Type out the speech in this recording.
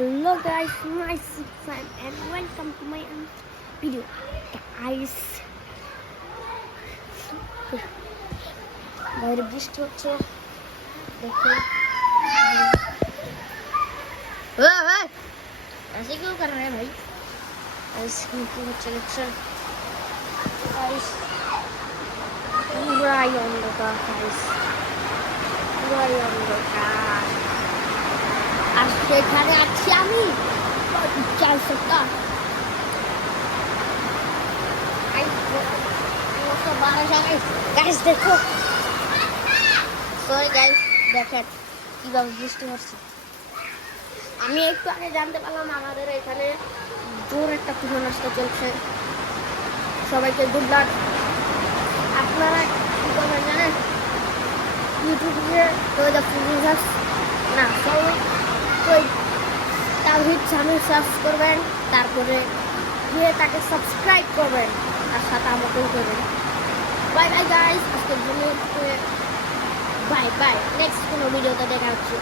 Hello guys, myself Sam and welcome to my video. Guys, বাইরে বৃষ্টি হচ্ছে দেখুন। ऐसे क्यों कर रहे हैं भाई? ऐसे क्यों হচ্ছে লেকচার? Guys, পুরাই অন্ধকার guys, পুরাই অন্ধকার। আর সেখানে আছি আমি 4 সপ্তাহ গাইস দেখো সরি গাইস দেখেন কিভাবে বৃষ্টি হচ্ছে। আমি একটু আগে জানতে পারলাম আমাদের এখানে জোর একটা পুজো নাস্তা চলছে। সবাইকে গুড লাক। আপনারা কি করবেন জানেন? ইউটিউবে না সবাই ওই তাওহীদ শামীম সার্চ করবেন, তারপরে গিয়ে তাকে সাবস্ক্রাইব করবেন আর সাথে আমাকেও করবেন। বাই বাই গাইস, আজকের জন্য বাই বাই। নেক্সট কোনো ভিডিওতে দেখা হচ্ছে।